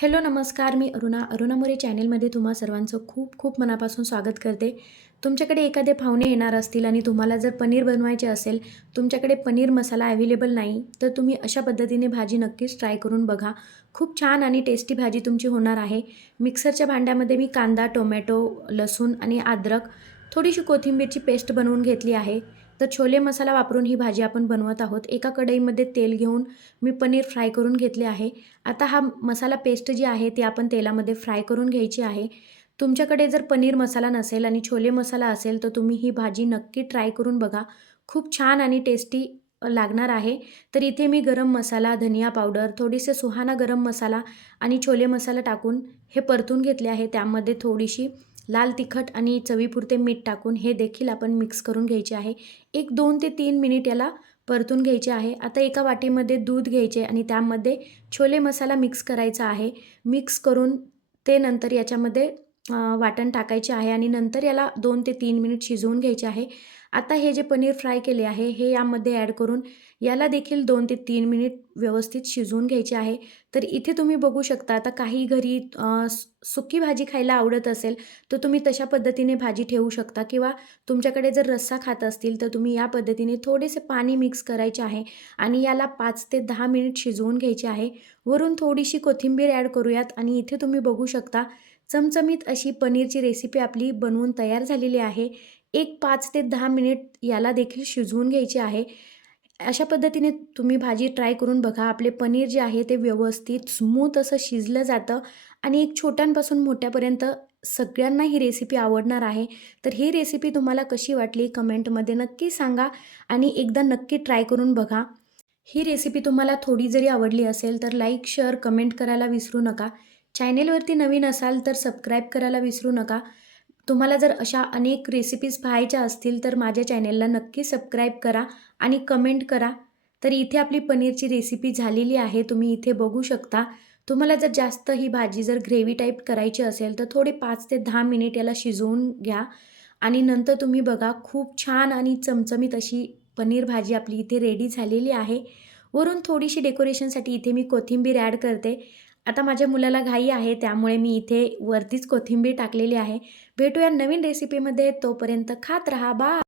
Hello नमस्कार. मी अरुणा मोरे चॅनेलमध्ये तुम्हा सर्वांचं खूप खूप मनापासून स्वागत करते. तुमच्याकडे एखादे पाहुणे येणार असतील आणि तुम्हाला जर पनीर बनवायचे असेल, तुमच्याकडे पनीर मसाला अवेलेबल नाही, तर तुम्ही अशा पद्धतीने भाजी नक्कीच ट्राय करून बघा. खूप छान आणि टेस्टी भाजी तुमची होणार आहे. मिक्सरच्या भांड्यामध्ये मी कांदा, टोमॅटो, लसूण आणि अद्रक, थोडीशी कोथिंबीरची पेस्ट बनवून घेतली आहे. तर छोले मसाला वापरून ही भाजी आपण बनवत आहोत. एका कढईमध्ये तेल घेऊन मी पनीर फ्राय करून घेतले आहे. आता हा मसाला पेस्ट जी आहे ती आपण तेलामध्ये फ्राय करून घ्यायची आहे. तुमच्याकडे जर पनीर मसाला नसेल आणि छोले मसाला असेल तर तुम्ही ही भाजी नक्की ट्राय करून बघा. खूप छान आणि टेस्टी लागणार आहे. तर इथे मी गरम मसाला, धनिया पावडर, थोडीसे सुहाना गरम मसाला आणि छोले मसाला टाकून हे परतून घेतले आहे. त्यामध्ये थोडीशी लाल तिखट आणि चवीपुरते मीठ टाकून हे देखील आपण मिक्स करून घ्यायचे आहे. 1-2 ते 3 मिनिट याला परतून घ्यायचे आहे. आता एका वाटीमध्ये दूध घ्यायचे आणि त्यामध्ये छोले मसाला मिक्स करायचा आहे. मिक्स करून ते नंतर याच्यामध्ये वाटण टाकायचे आहे आणि नंतर याला 2 ते 3 मिनिट शिजवून घ्यायचे आहे. आता हे जे पनीर फ्राय केले आहे हे यामध्ये ॲड करून याला देखील 2 ते 3 मिनिट व्यवस्थित शिजवून घ्यायचे आहे. तर इथे तुम्ही बघू शकता आता काही घरी सुकी भाजी खायला आवडत असेल तर तुम्ही तशा पद्धतीने भाजी ठेवू शकता किंवा तुमच्याकडे जर रस्सा खात असतील तर तुम्ही या पद्धतीने थोडेसे पाणी मिक्स करायचे आहे आणि याला 5 ते 10 मिनिट शिजवून घ्यायचे आहे. वरून थोडीशी कोथिंबीर ॲड करूयात आणि इथे तुम्ही बघू शकता चमचमीत अशी पनीरची रेसिपी आपली बनवून तयार झालेली आहे. एक 5 ते 10 मिनिट याला देखील शिजवून घ्यायचे आहे. अशा पद्धतीने तुम्ही भाजी ट्राय करून बघा. आपले पनीर जे आहे ते व्यवस्थित स्मूथ असं शिजलं जातं आणि एक छोट्यांपासून मोठ्यापर्यंत सगळ्यांना ही रेसिपी आवडणार आहे. तर ही रेसिपी तुम्हाला कशी वाटली कमेंटमध्ये नक्की सांगा आणि एकदा नक्की ट्राय करून बघा. ही रेसिपी तुम्हाला थोडी जरी आवडली असेल तर लाईक, शेअर, कमेंट करायला विसरू नका. चॅनेलवरती नवीन असाल तर सबस्क्राईब करायला विसरू नका. तुम्हाला जर अशा अनेक रेसिपीज पाहायच्या असतील तर माझ्या चॅनेलला नक्की सबस्क्राईब करा आणि कमेंट करा. तर इथे आपली पनीरची रेसिपी झालेली आहे. तुम्ही इथे बघू शकता. तुम्हाला जर जास्त ही भाजी जर ग्रेव्ही टाईप करायची असेल तर थोडे 5 ते 10 मिनिट याला शिजवून घ्या आणि नंतर तुम्ही बघा खूप छान आणि चमचमीत अशी पनीर भाजी आपली इथे रेडी झालेली आहे. वरून थोडीशी डेकोरेशनसाठी इथे मी कोथिंबीर ॲड करते. आता माझ्या मुलाला घाई आहे त्यामुळे मी इथे वरतीच कोथिंबीर टाकलेली आहे. भेटूया नवीन रेसिपीमध्ये. तोपर्यंत खात रहा. बाय.